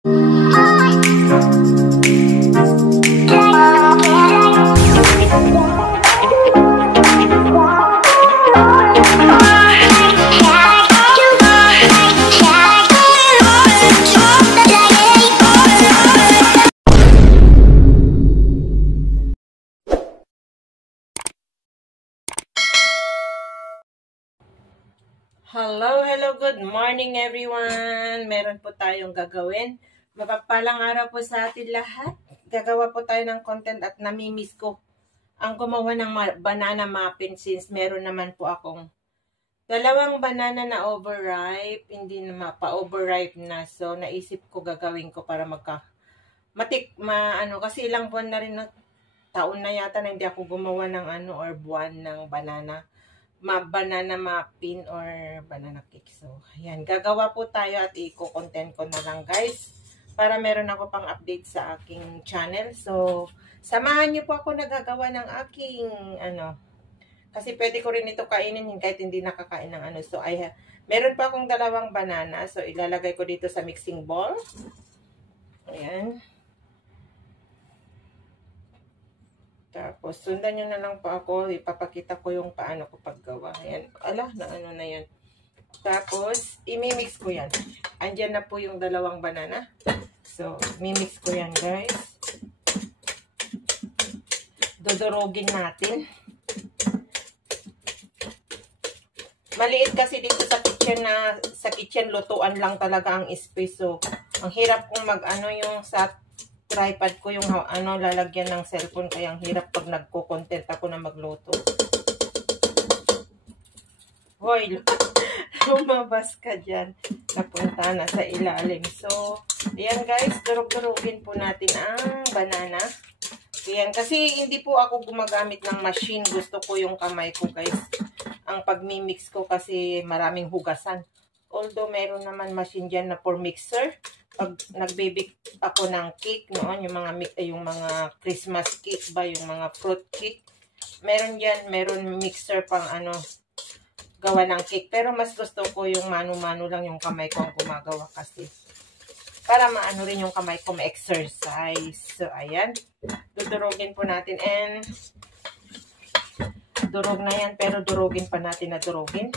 Hello, good morning everyone! Meron po tayong gagawin. Mapagpalang araw po sa atin lahat. Gagawa po tayo ng content at namimiss ko ang gumawa ng banana muffin since meron naman po akong dalawang banana na overripe. Hindi na pa-overripe na. So, naisip ko gagawin ko para kasi ilang buwan na rin taon na yata na hindi ako gumawa ng or buwan ng banana muffin or banana cake. So, ayan. Gagawa po tayo at i-content ko na lang guys. Para meron ako pang update sa aking channel. So, samahan niyo po ako nagagawa ng aking kasi pwede ko rin ito kainin kahit hindi nakakain ng So, meron pa akong dalawang banana. So, ilalagay ko dito sa mixing bowl. Ayan. Tapos, sundan nyo na lang po ako. Ipapakita ko yung paano ko paggawa. Ayan. Na yan. Tapos, imimix ko yan. Andyan na po yung dalawang banana. So, mimix ko yan, guys. Dodorogin natin. Maliit kasi dito sa kitchen lutuan lang talaga ang space. So, ang hirap kung yung sa tripod ko yung lalagyan ng cellphone, kaya ang hirap pag nagko-content ako na magluto. Hoy, lumabas ka dyan. Napunta na sa ilalim. So, ayan guys, durog-durugin po natin ang banana. Ayan, kasi hindi po ako gumagamit ng machine. Gusto ko yung kamay ko guys. Ang pagmimix ko kasi maraming hugasan. Although meron naman machine dyan na for mixer. Pag nagbe-bake ako ng cake noon, yung mga Christmas cake ba, yung mga fruit cake, meron mixer pang gawa ng cake. Pero mas gusto ko yung mano-mano lang, yung kamay ko ang gumagawa kasi. Para maano rin yung kamay ko ma-exercise. So, ayan. Dudurugin po natin and durog na yan, pero durugin pa natin na durugin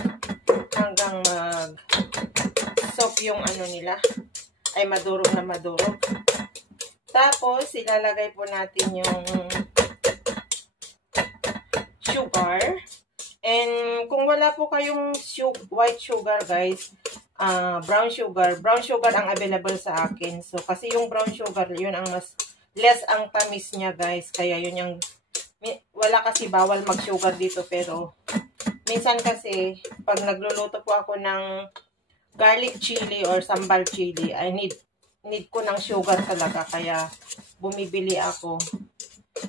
hanggang mag-soak yung nila. Ay madurog na madurog. Tapos, ilalagay po natin yung sugar. And kung wala po kayong white sugar, guys, brown sugar. Brown sugar ang available sa akin. So, kasi yung brown sugar, yun ang mas less ang tamis niya, guys. Kaya yun yung, wala kasi bawal mag-sugar dito. Pero, minsan kasi, pag nagluluto po ako ng garlic chili or sambal chili, I need ko ng sugar talaga, kaya bumibili ako.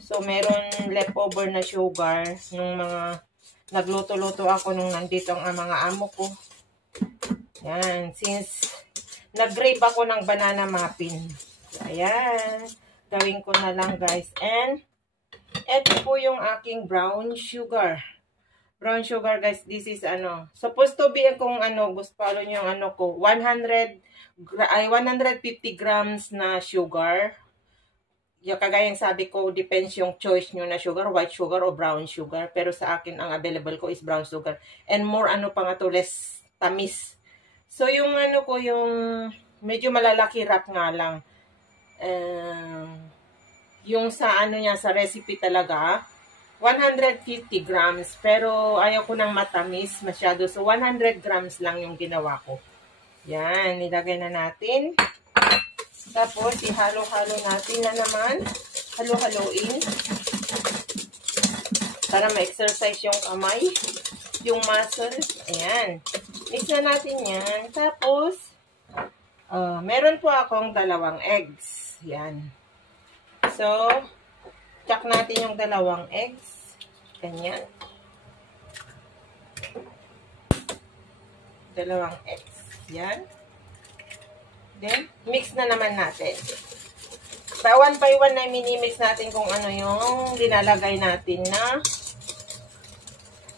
So, meron leftover na sugar nung mga nagluto-luto ako nung nandito ang mga amo ko. Yan, since nag-grave ako ng banana muffin. So, ayan, gawin ko na lang guys. And, eto po yung aking brown sugar. Brown sugar guys, this is supposed to be kung gusto follow nyo yung ko, 150 grams na sugar. Yung kagayang sabi ko, depends yung choice nyo na sugar, white sugar o brown sugar. Pero sa akin, ang available ko is brown sugar. And more less tamis. So yung ko, yung medyo malalaki wrap nga lang. Yung sa niya, sa recipe talaga, 150 grams, pero ayaw ko ng matamis masyado. So, 100 grams lang yung ginawa ko. Yan, nilagay na natin. Tapos, ihalo-halo natin na naman. Halo-haloin. Para ma-exercise yung kamay, yung muscles. Ayan. Mix na natin yan. Tapos, meron po akong dalawang eggs. Yan. So, check natin yung dalawang eggs. Ganyan. Dalawang eggs. Yan. Then, mix na naman natin. One by one na mini-mix natin kung ano yung linalagay natin na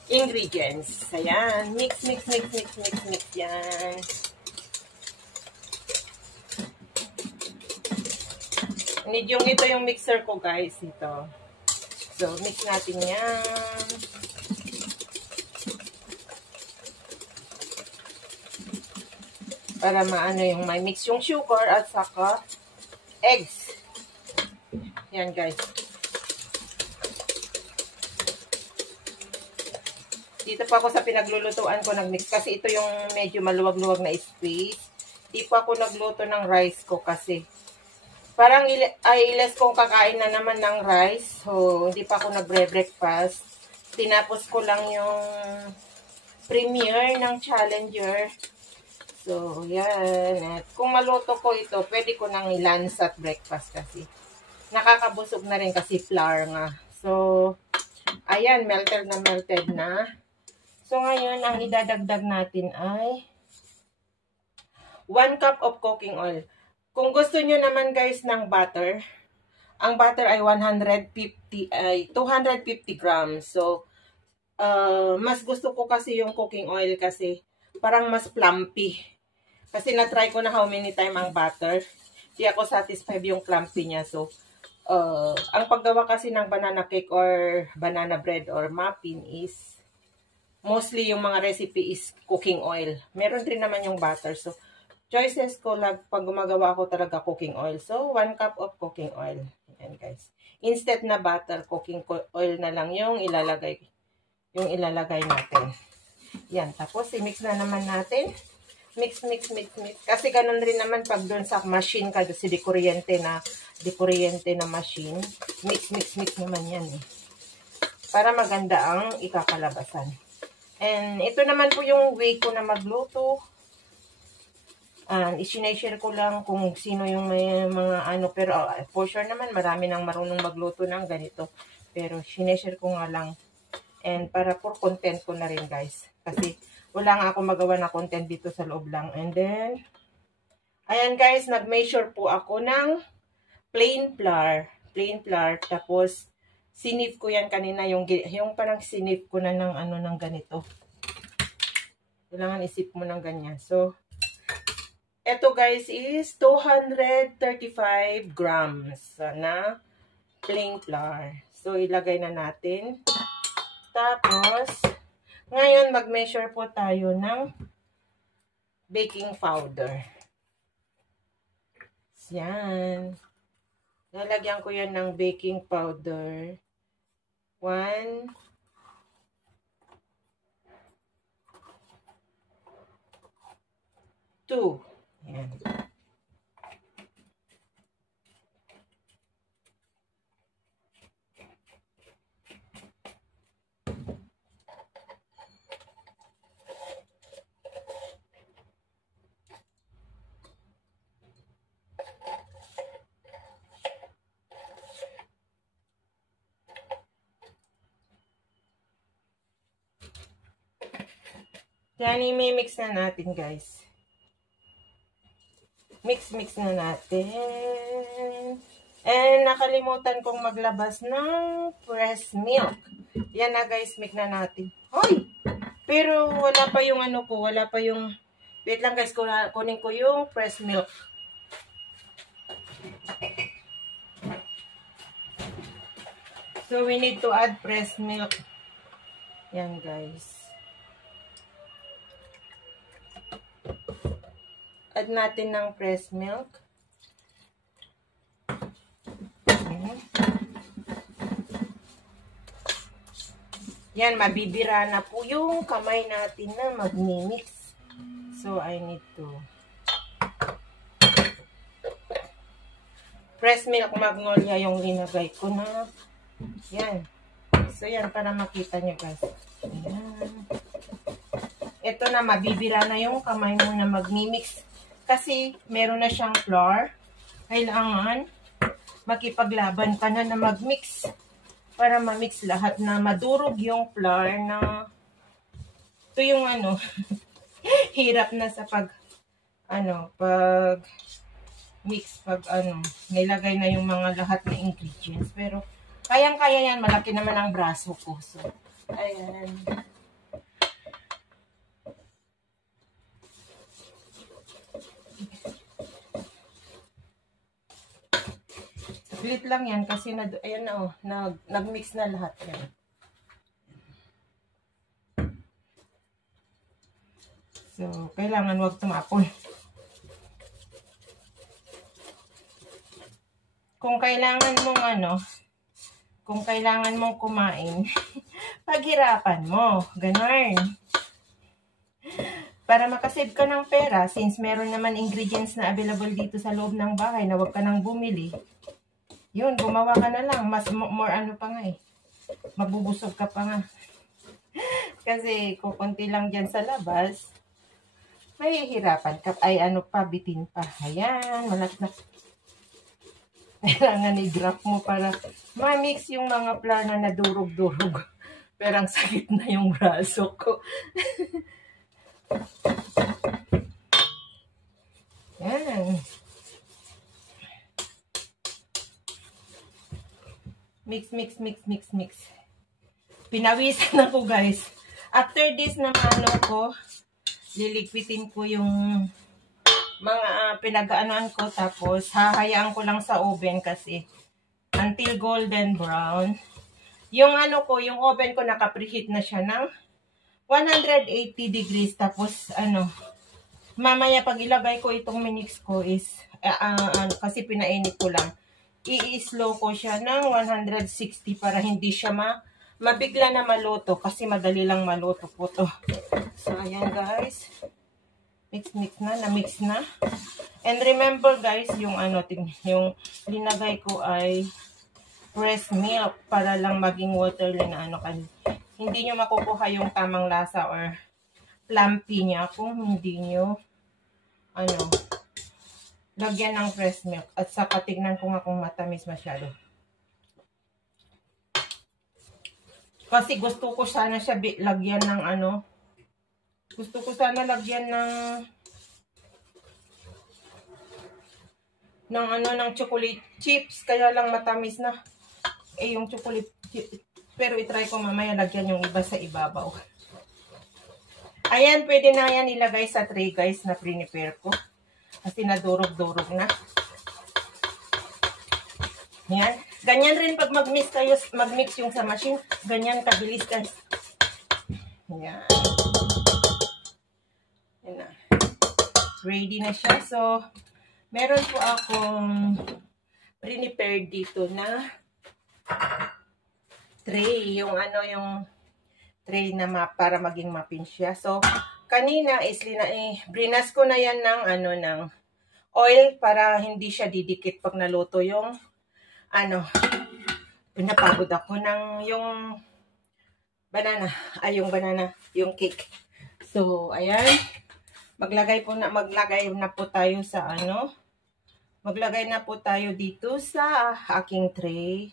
ingredients. Ayan. Mix, mix, mix, mix, mix, mix. Yan. Yung ito yung mixer ko, guys. Ito. So, mix natin yan. Para maano yung may mix yung sugar at saka eggs. Yan, guys. Dito pa ako sa pinaglulutuan ko nagmix kasi ito yung medyo maluwag-luwag na space. Di pa ako nagluto ng rice ko kasi parang less kong kakain na naman ng rice. So, hindi pa ako nagbre-breakfast. Tinapos ko lang yung premiere ng Challenger. So, yan. At kung maluto ko ito, pwede ko nang i-lunch at breakfast kasi nakakabusog na rin kasi flour nga. So, ayan, melted na melted na. So, ngayon, ang idadagdag natin ay 1 cup of cooking oil. Kung gusto nyo naman guys ng butter, ang butter ay 250 grams. So, mas gusto ko kasi yung cooking oil kasi parang mas plumpy. Kasi na-try ko na how many time ang butter. Di ako satisfied yung plumpy niya. So, ang paggawa kasi ng banana cake or banana bread or muffin is mostly yung mga recipe is cooking oil. Meron din naman yung butter. So, choices ko lang pag gumagawa ako talaga cooking oil. So, 1 cup of cooking oil. Ayan guys. Instead na butter, cooking oil na lang yung ilalagay natin. Yan. Tapos, i-mix na naman natin. Mix, mix, mix, mix. Kasi ganun rin naman pag doon sa machine ka, si dekuryente na machine. Mix, mix, mix naman yan eh. Para maganda ang ikakalabasan. And ito naman po yung way ko na magluto. And isinashare ko lang kung sino yung may mga ano. Pero for sure naman marami nang marunong magluto ng ganito. Pero sinashare ko nga lang. And para for content ko na rin guys. Kasi wala nga ako magawa na content dito sa loob lang. And then, ayan guys, nag-measure po ako ng plain flour. Plain flour. Tapos, sinip ko yan kanina, yung parang sinip ko na ng ano ng ganito. Kailangan isip mo ng ganyan. So, eto guys is 235 grams na plain flour. So, ilagay na natin. Tapos, ngayon mag-measure po tayo ng baking powder. Yan. Lalagyan ko yan ng baking powder. 1, 2. Yan. Yan, i-mix na natin, guys. Mix na natin. And nakalimutan kong maglabas ng pressed milk. Yan na, guys, mix na natin. Hoy! Pero wala pa yung ano ko, wala pa yung... Wait lang, guys, kunin ko yung pressed milk. So, we need to add pressed milk. Yan, guys. Add natin ng pressed milk. Yan, mabibira na po yung kamay natin na mag-mix. So, I need to pressed milk magnolia yung linagay ko na. Yan. So, yan, para makita nyo, guys. Yan. Ito na, mabibira na yung kamay mo na mag-mix. Kasi, meron na siyang flour. Kailangan, makipaglaban ka na mag-mix. Para ma-mix lahat na madurog yung flour na ito yung ano, hirap na sa pag mix, nilagay na yung mga lahat na ingredients. Pero, kayang-kaya yan, malaki naman ang braso ko. So, ayan. Saglit lang yan kasi ayan na oh, nag-mix na lahat yan. So, kailangan wag tumapon. Kung kailangan mong kumain, paghirapan mo. Ganon. Para makasave ka ng pera, since meron naman ingredients na available dito sa loob ng bahay na wag ka nang bumili, yun, gumawa ka na lang. Mas more ano pa nga eh. Mabubusog ka pa nga. Kasi kung konti lang dyan sa labas, mahihirapan ka. Ay ano pa, bitin pa. Ayan, malaki na. Kailangan i-grab mo para ma-mix yung mga plana na durog-durog. Pero ang sakit na yung braso ko. Yan. Mix, mix, mix, mix, mix. Pinawisan ako guys. After this naman ko, liligpitin ko yung mga pinag-aanoan ko. Tapos hahayaan ko lang sa oven kasi until golden brown. Yung yung oven ko naka-preheat na siya ng 180 degrees. Tapos mamaya pag ilagay ko itong minix ko is, kasi pinainit ko lang, i-slow ko siya ng 160 para hindi siya mabigla na maluto kasi madali lang maluto po to. So, ayan guys. Mix na, na-mix na. And remember guys, yung yung linagay ko ay fresh milk para lang maging waterly na hindi nyo makukuha yung tamang lasa or plumpy niya kung hindi nyo lagyan ng fresh milk. At saka tignan ko nga kung matamis masyado. Kasi gusto ko sana siya lagyan ng gusto ko sana lagyan ng chocolate chips. Kaya lang matamis na. Yung chocolate chips. Pero itry ko mamaya lagyan yung iba sa ibabaw. Ayan, pwede na yan ilagay sa tray guys na prepare ko. Kasi nadurog-durog na. Yan. Ganyan rin pag mag-mix yung sa machine. Ganyan kabilis guys. Yan. Yan na. Ready na siya. So, meron po akong prepare dito na tray. Yung yung tray na para maging muffin siya. So, kanina is brinas ko na yan ng oil para hindi siya didikit pag naluto yung pinapagod ako ng yung banana, yung cake. So, ayan. Maglagay na po tayo sa maglagay na po tayo dito sa aking tray.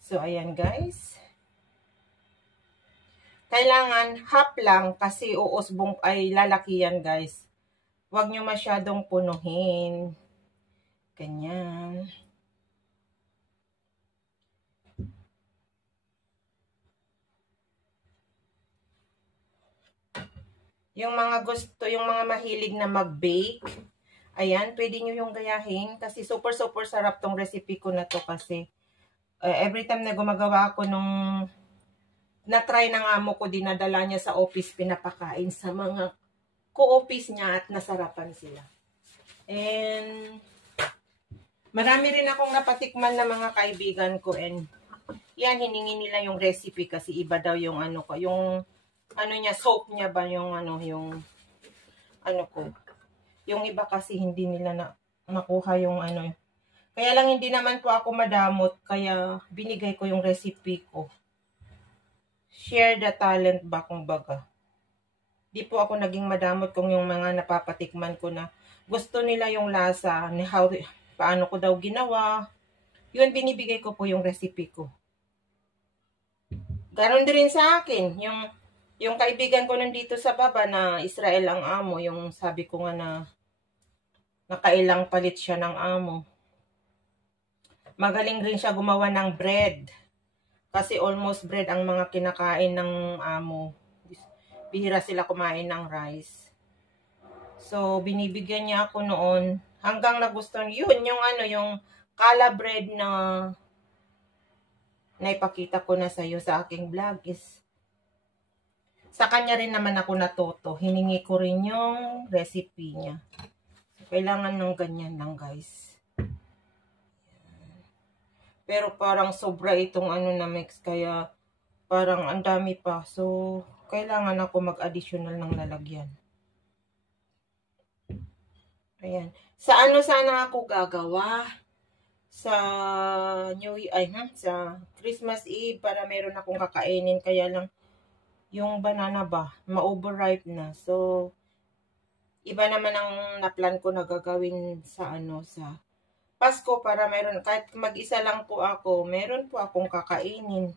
So, ayan guys. Kailangan half lang kasi uusbong ay lalaki yan guys. Huwag nyo masyadong punuhin. Ganyan. Yung mga mahilig na mag-bake, ayan, pwede nyo yung gayahin kasi super sarap tong recipe ko na to kasi every time na gumagawa ako na-try ng amo ko, dinadala niya sa office, pinapakain sa mga co-office niya at nasarapan sila. And marami rin akong napatikman na mga kaibigan ko and yan, hiningi nila yung recipe kasi iba daw yung yung niya, soap niya ba yung ko. Yung iba kasi hindi nila nakuha yung Kaya lang hindi naman po ako madamot kaya binigay ko yung recipe ko. Share the talent ba kumbaga. Di po ako naging madamot kung yung mga napapatikman ko na gusto nila yung lasa ni paano ko daw ginawa. Yun, binibigay ko po yung recipe ko. Ganon din rin sa akin. Yung kaibigan ko nandito sa baba na Israel ang amo, yung sabi ko nga na nakailang palit siya ng amo. Magaling rin siya gumawa ng bread. Kasi almost bread ang mga kinakain ng amo. Bihira sila kumain ng rice. So, binibigyan niya ako noon. Hanggang nagustuhan. Yun, yung challah bread na naipakita ko na sa'yo sa aking vlog is sa kanya rin naman ako natuto. Hiningi ko rin yung recipe niya. So, kailangan ng ganyan lang, guys. Pero parang sobra itong ano na mix, kaya parang ang dami pa. So, kailangan ako mag-additional ng lalagyan. Ayan. Sa ano sana ako gagawa? Sa sa Christmas Eve para meron akong kakainin. Kaya lang, yung banana ba, ma-overripe na. So, iba naman ang na-plan ko na gagawin sa sa Pasko para meron, kahit mag-isa lang po ako, meron po akong kakainin.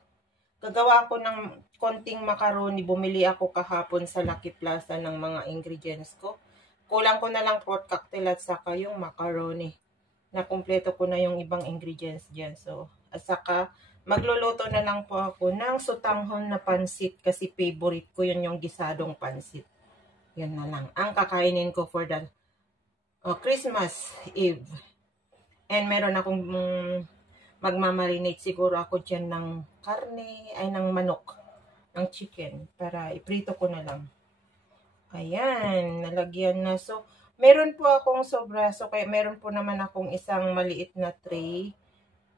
Gagawa ako ng konting macaroni. Bumili ako kahapon sa Lucky Plaza ng mga ingredients ko. Kulang ko na lang pork cocktail at saka yung macaroni. Nakumpleto ko na yung ibang ingredients dyan. So, at saka magluluto na lang po ako ng sutanghon na pansit kasi favorite ko yun yung gisadong pansit. Yan na lang ang kakainin ko for the Christmas Eve. And meron akong magmamarinate siguro ako dyan ng karne, ng manok, ng chicken, para iprito ko na lang. Ayan, nalagyan na. So, meron po akong sobra. So, kaya meron po naman akong isang maliit na tray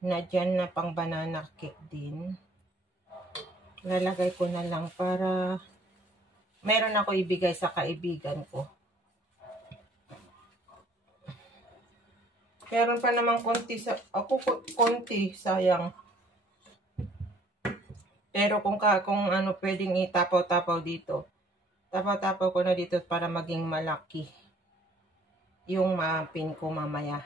na dyan na pang banana cake din. Lalagay ko na lang para meron ako ibigay sa kaibigan ko. Meron pa namang konti konti, sayang. Pero kung ano pwedeng itapaw-tapaw dito. Tapaw-tapaw ko na dito para maging malaki yung mapin ko mamaya.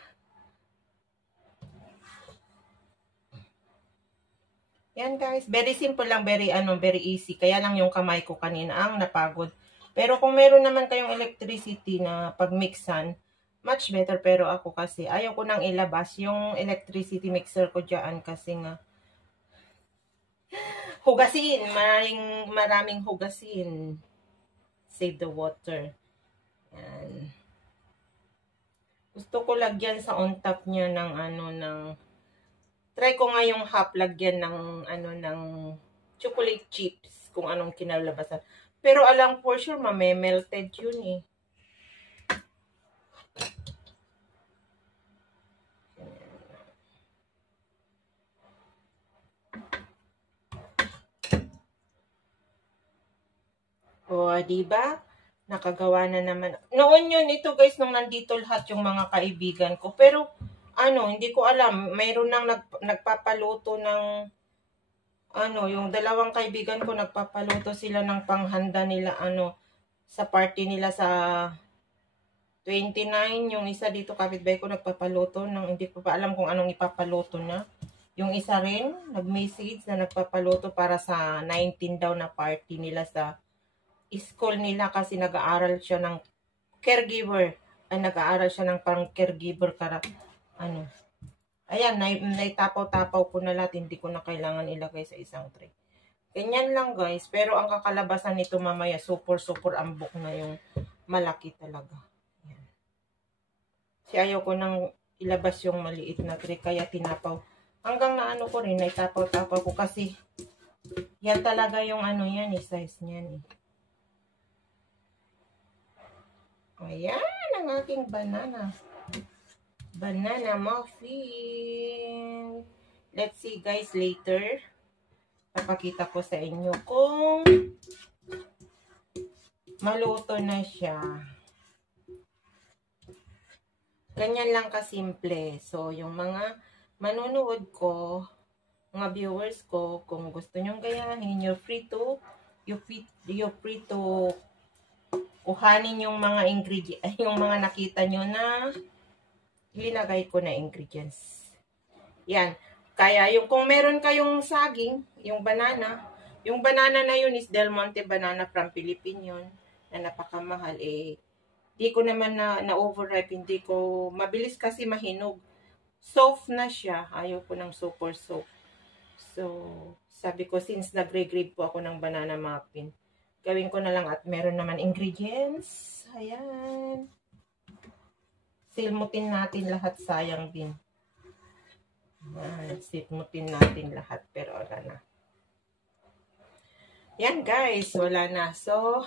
Yan guys, very simple lang, very easy. Kaya lang yung kamay ko kanina ang napagod. Pero kung meron naman kayong electricity na pagmixan, much better. Pero ako kasi ayaw ko nang ilabas yung electricity mixer ko dyan kasi nga hugasin, maraming hugasin. Save the water. Yan. Gusto ko lagyan sa on top niya ng try ko nga yung half lagyan ng ng chocolate chips kung anong kinalabasan. Pero alam for sure mame-melted yun eh. O, diba? Nakagawa na naman. Noon yun, ito guys, nung nandito lahat yung mga kaibigan ko. Pero, hindi ko alam. Mayroon nang nagpapaluto ng, yung dalawang kaibigan ko, nagpapaluto sila ng panghanda nila, sa party nila sa 29. Yung isa dito, kapitbahay ko, nagpapaluto ng, hindi ko pa alam kung anong ipapaluto na. Yung isa rin, nag-message na nagpapaluto para sa 19 daw na party nila sa school nila kasi nag-aaral siya ng caregiver. Nag-aaral siya ng parang caregiver Ayan, naitapaw-tapaw ko na lahat. Hindi ko na kailangan ilagay sa isang tray. Ganyan lang guys. Pero ang kakalabasan nito mamaya, super ambok na yung malaki talaga. Ayan. Kasi ayaw ko nang ilabas yung maliit na tray. Kaya tinapaw. Hanggang na ko rin, naitapaw-tapaw ko kasi yan talaga yung yan size niyan eh. Ayan, ang aking banana. Banana muffin. Let's see guys later. Papakita ko sa inyo kung maluto na siya. Ganyan lang kasimple. So, yung mga manunood ko, mga viewers ko, kung gusto nyong gayahin, you're free to kuhanin yung mga ingredients, yung mga nakita nyo na linagay ko na ingredients. Yan. Kaya kung meron kayong saging, yung banana na yun is Del Monte banana from Philippines yun, na napakamahal di ko naman na overripe, hindi ko, mabilis kasi mahinog. Soft na siya, ayaw ko ng super soft. So, sabi ko, since nagre-grade po ako ng banana muffin, gawin ko na lang at meron naman ingredients. Ayan. Silmutin natin lahat, sayang din. Sitmutin natin lahat, pero wala na. Yan guys, wala na. So,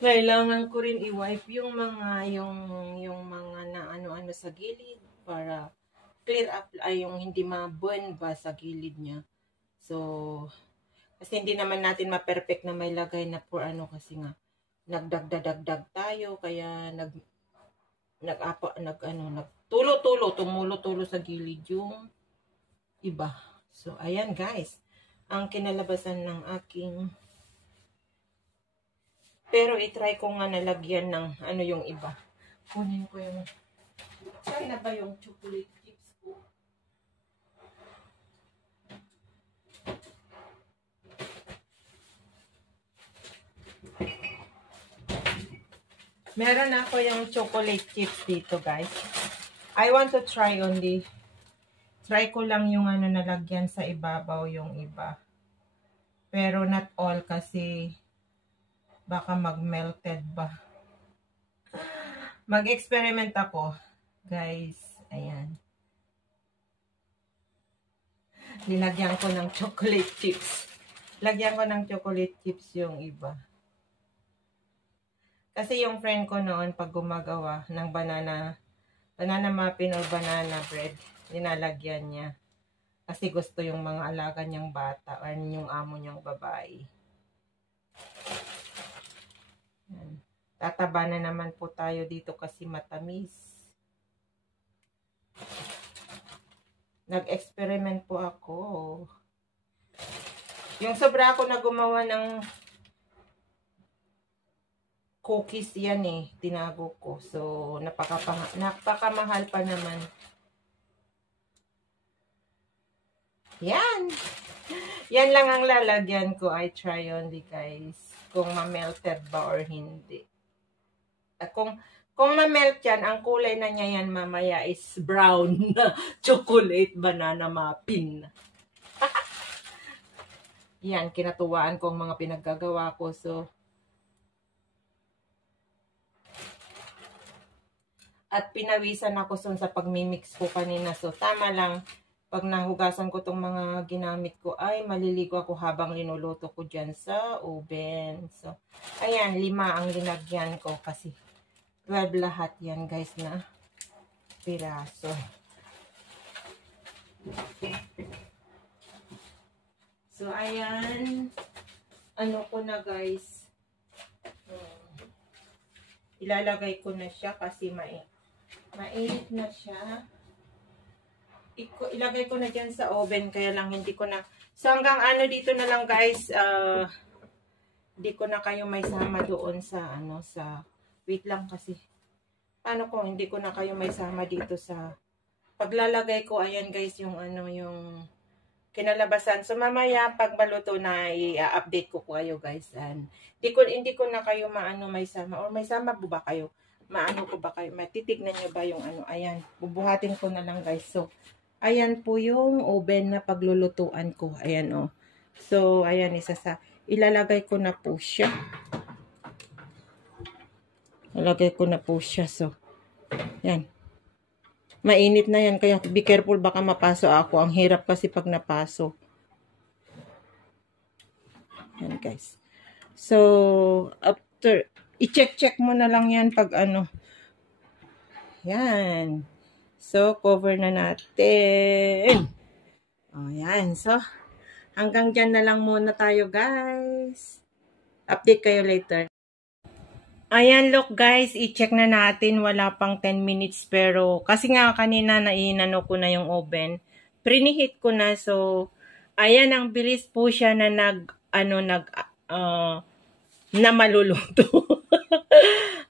kailangan ko rin i-wipe yung mga na ano-ano sa gilid para clear up ay yung hindi ma-burn ba sa gilid niya. So, kasi hindi naman natin ma-perfect na may lagay na for ano kasi nga nagdagdagdag tayo kaya tumulo-tulo sa gilid yung iba. So, ayan guys, ang kinalabasan ng aking, pero i-try ko nga nalagyan ng ano yung iba. Kunin ko yung, saan na ba yung chocolate chips ko? Meron ako yung chocolate chips dito guys. I want to try only. Try ko lang yung ano nalagyan sa ibabaw yung iba. Pero not all kasi baka mag-melted ba. Mag-experiment ako. Guys, ayan. Linagyan ko ng chocolate chips. Lagyan ko ng chocolate chips yung iba. Kasi yung friend ko noon, pag gumagawa ng banana muffin or banana bread, linalagyan niya. Kasi gusto yung mga alaga niyang bata or yung amo niyang babae. Yan. Tataba na naman po tayo dito kasi matamis. Nag-experiment po ako. Yung sobra ako na gumawa ng cookies yan eh, tinago ko. So, napakamahal pa naman. Yan. Yan lang ang lalagyan ko. I try only guys. Kung ma-melted ba or hindi. Kung ma-melt yan, ang kulay na niya yan mamaya is brown na chocolate banana muffin. Yan, kinatuwaan ko ang mga pinaggagawa ko. So, at pinawisan ako sa pagmimix ko kanina. So, tama lang. Pag nahugasan ko tong mga ginamit ko, ay maliligo ako habang linuluto ko dyan sa oven. So, ayan, 5 ang linagyan ko kasi 12 lahat yan guys na piraso. So, ayan. Ano ko na guys. Ilalagay ko na siya kasi mainit na siya. Ilagay ko na dyan sa oven, kaya lang hindi ko na. So hanggang ano dito na lang guys, hindi ko na kayo may sama doon sa wait lang kasi. Paano ko hindi ko na kayo may sama dito sa paglalagay ko. Ayan guys, yung yung kinalabasan. So mamaya pag maluto na i-update ko kayo guys. And hindi ko na kayo may sama or may sama po ba kayo? Ko ba kayo? Matitignan nyo ba yung ayan, bubuhatin ko na lang guys. So, ayan po yung oven na paglulutuan ko. Ayan oh. So, ayan, ilalagay ko na po siya. Ilalagay ko na po siya. So, ayan. Mainit na yan. Kaya be careful, baka mapaso ako. Ang hirap kasi pag napaso. Ayan guys. So, after, i-check mo na lang yan pag Yan. So, cover na natin. O, yan. So, hanggang dyan na lang muna tayo, guys. Update kayo later. Ayan, look, guys. I-check na natin. Wala pang 10 minutes. Pero, kasi nga kanina nainano ko na yung oven. Preheat ko na. So, ayan, ang bilis po siya na na maluluto.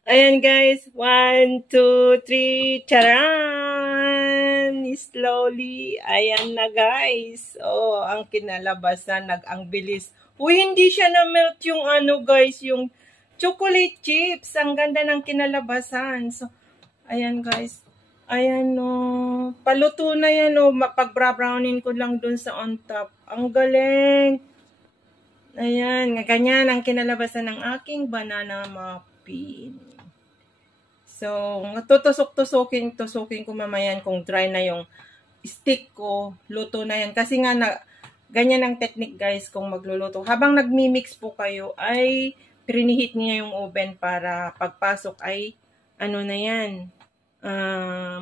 Ayan guys, 1, 2, 3, charan! Slowly, ayan na guys. Oh, ang kinalabasan, ang bilis. Uy, hindi siya na-melt yung guys, yung chocolate chips. Ang ganda ng kinalabasan. So, ayan guys. Ayan no. Paluto na yan no. Pag-brownin ko lang dun sa on top. Ang galing. Ayan, ganyan ang kinalabasan ng aking banana muffin. So, tutusok-tusukin ko mamayan kung dry na yung stick ko, luto na yan. Kasi nga, ganyan ang technique guys kung magluluto. Habang nagmi-mix po kayo, ay preheat niya yung oven para pagpasok ay, ano na yan,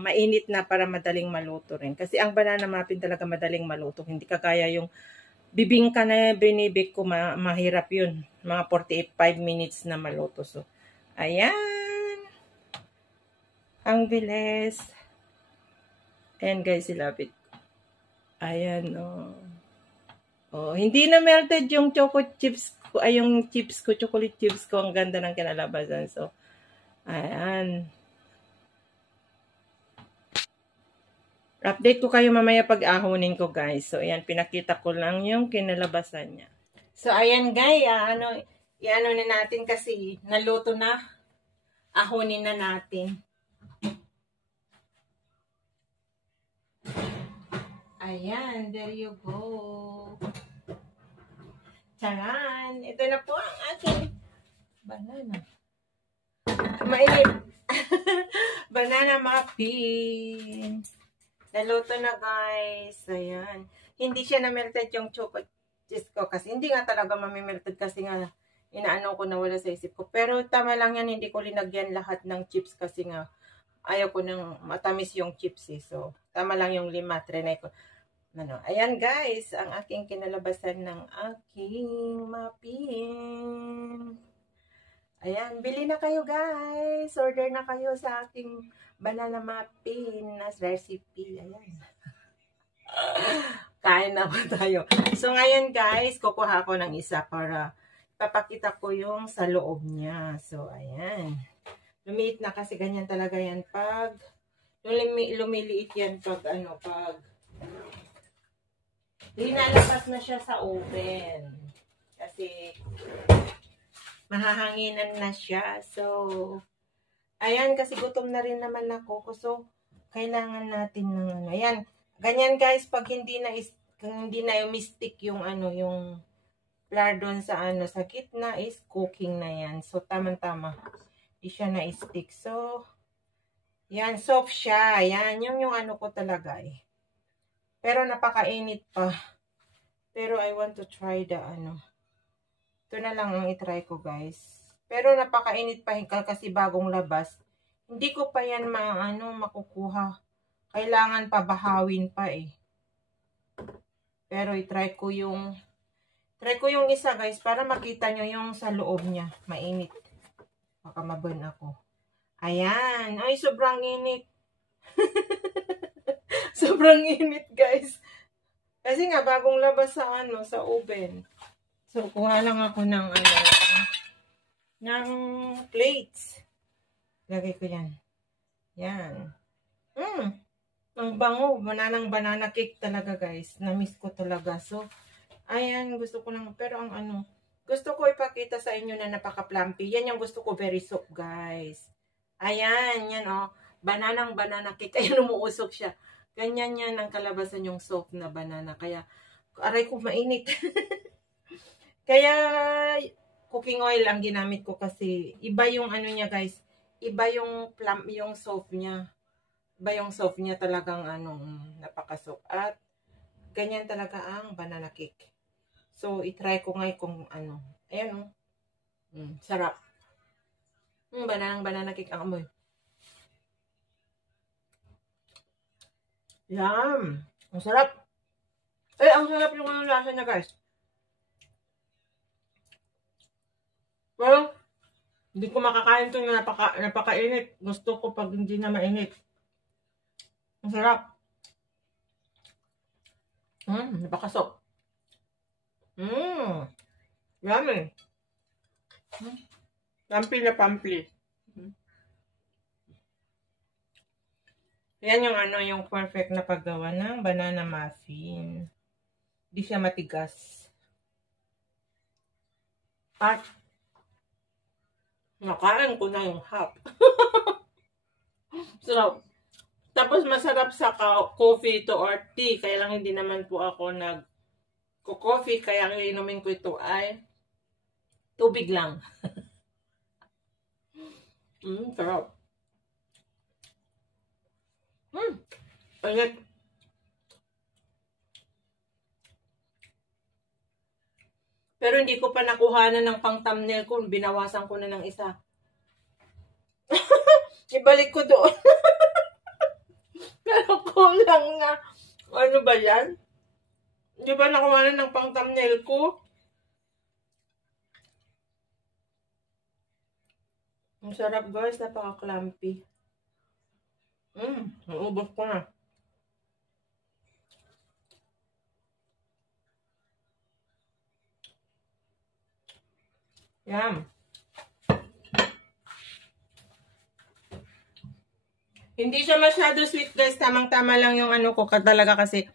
mainit na para madaling maluto rin. Kasi ang banana muffin talaga madaling maluto. Hindi kagaya yung bibingka na binibig ko, mahirap yun. Mga 45 minutes na maluto. So, ayan. Ang bilis. Ayan guys, silapit. Ayan, oh. Oh, hindi na melted yung choco chips ko, ay yung chips ko, chocolate chips ko. Ang ganda ng kinalabasan. So, ayan. Update ko kayo mamaya pag ahonin ko guys. So, ayan, pinakita ko lang yung kinalabasan niya. So, ayan guys, i-ano na natin kasi naluto na. Ahonin na natin. Ayan, there you go. Charan! Ito na po ang aking banana. Mainit. Banana muffin. Naluto na guys. Ayan. Hindi siya na-melted yung chocolate chips ko kasi hindi nga talaga mamimelted kasi nga inaano ko na wala sa isip ko. Pero tama lang yan, hindi ko linagyan lahat ng chips kasi nga ayaw ko nang matamis yung chips eh. So, tama lang yung 5. Trinay ko. Ayan guys, ang aking kinalabasan ng aking muffin. Ayan, bili na kayo guys. Order na kayo sa aking banana muffin na recipe. Ayan. Kain na po tayo. So ngayon guys, kukuha ako ng isa para papakita ko yung sa loob niya. So ayan. Lumiit na kasi ganyan talaga yan pag lumiliit yan pag linalabas na siya sa oven. Kasi mahahanginan na siya. So, ayan, kasi gutom na rin naman ako. So, kailangan natin ng ayan. Ganyan guys, pag hindi na yung mistik yung yung flour doon sa sa gitna is cooking na yan. So, tamang-tama. Hindi siya na-stick. So, yan, soft siya. Yan, yung ko talaga eh. Pero napakainit pa. Pero I want to try the Ito na lang ang itry ko guys. Pero napakainit pa kasi bagong labas. Hindi ko pa yan makukuha. Kailangan pa bahawin pa eh. Pero itry ko yung isa guys para makita nyo yung sa loob niya. Mainit. Baka maburn ako. Ayan. Ay, sobrang init. Sobrang init guys. Kasi nga bagong labas sa sa oven. So kuha lang ako ng ng plates. Lagay ko yan. Yan. Ang bango, banana cake talaga guys. Na-miss ko talaga. So ayan, gusto ko lang pero ang gusto ko ipakita sa inyo na napaka-plumpy. Yan yung gusto ko, very soft guys. Ayan, yan banana cake. Ayan, umuusok siya. Ganyan yan ang kalabasan yung soft na banana. Kaya, aray ko mainit. Kaya, cooking oil ang ginamit ko kasi iba yung niya guys. Iba yung yung soft niya. Iba yung soft niya talagang napaka-soft. At, ganyan talaga ang banana cake. So, itry ko ngayon kung Ayan sarap. Banana cake ang amoy. Yum! Ang sarap. Ang sarap yung lasa niya, guys. Pero, hindi ko makakain ito na napakainit. Gusto ko pag hindi na mainit. Ang sarap. Napakasok. Yummy. Pampi na pampi. Yan yung yung perfect na paggawa ng banana muffin. Hindi siya matigas. At nakain ko na yung half. So, tapos masarap sa coffee ito or tea. Kaya lang hindi naman po ako nag-coffee. Kaya ang inumin ko ito ay tubig lang. Sarap. Ulit. Pero hindi ko pa nakuhanan ng pang thumbnail ko. Binawasan ko na ng isa. Ibalik ko doon. Pero kulang na. Ano ba yan? Di ba nakuhanan ng pang thumbnail ko? Ang sarap guys. Napaka-clumpy. Naubos ko na. Yan. Hindi siya masyado sweet guys. Tamang-tama lang yung ano ko talaga kasi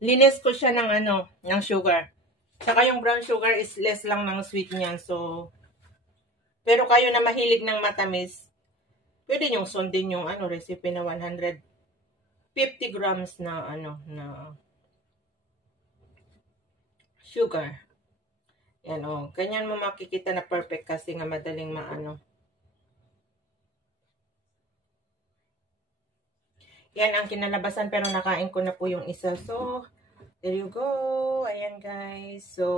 linis ko siya ng ano, ng sugar. Saka yung brown sugar is less lang ng sweet niya. So, pero kayo na mahilig ng matamis, pwede nyo sundin yung ano, recipe na 150 grams na ano, na sugar. Yan o. Ganyan mo makikita na perfect kasi nga madaling maano. Yan ang kinalabasan pero nakain ko na po yung isa. So, there you go. Ayan guys. So,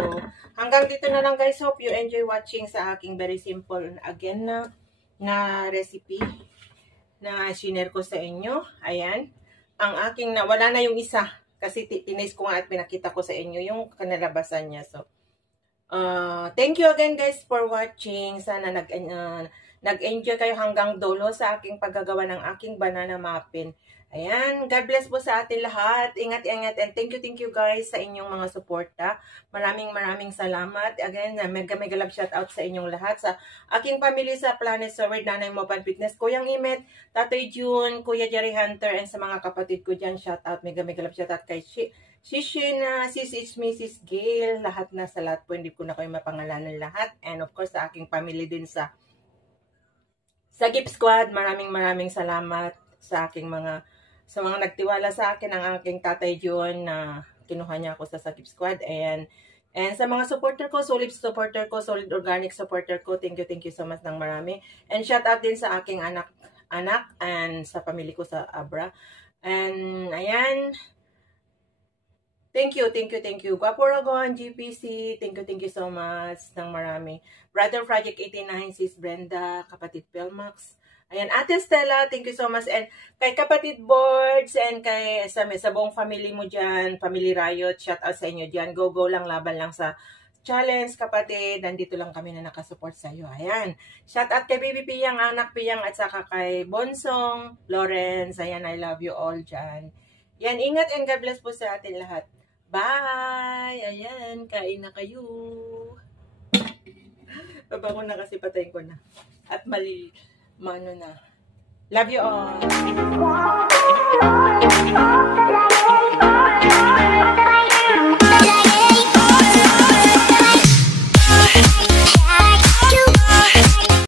hanggang dito na lang guys. Hope you enjoy watching sa aking very simple again na recipe na share ko sa inyo. Ayan. Ang aking wala na yung isa. Kasi tinaste ko nga at pinakita ko sa inyo yung kinalabasan niya. So, thank you again guys for watching. Sana nag-enjoy kayo hanggang dulo sa aking paggagawa ng aking banana muffin. Ayan, God bless po sa atin lahat. Ingat-ingat and thank you guys sa inyong mga suporta. Maraming salamat. Again, mega love shout out sa inyong lahat. Sa aking family sa Planet Soward, Nanay Mopan Fitness, Kuyang Imet, Tatoy June, Kuya Jerry Hunter, and sa mga kapatid ko dyan, shout out, mega love shout out kay Shishina, Sis Mrs. Gail, lahat na sa lahat po, hindi ko na kayo mapangalanan lahat. And of course, sa aking family din sa Gift Squad, maraming salamat sa aking sa mga nagtiwala sa akin, ang aking tatay John na kinuha niya ako sa Gift Squad. And sa mga supporter ko, solid supporter ko, solid organic supporter ko, thank you so much ng marami. And shout out din sa aking anak and sa pamilya ko sa Abra. And ayan, thank you. Guapo Ragon, GPC, thank you so much ng marami. Brother Project 89, Sis Brenda, kapatid Pelmax. Ayan, Ate Stella, thank you so much. And kay kapatid Boards and kay sa buong family mo dyan, Family Riot, shout out sa inyo dyan. Go lang, laban lang sa challenge, kapatid. Nandito lang kami na nakasupport sa iyo. Ayan, shout out kay Baby Piyang, Anak Piyang, at saka kay Bonsong, Lawrence. Ayan, I love you all dyan. Yan, ingat and God bless po sa atin lahat. Bye! Ayan, kain na kayo. Baba ko na kasi patayin ko na. At mano na. Love you all.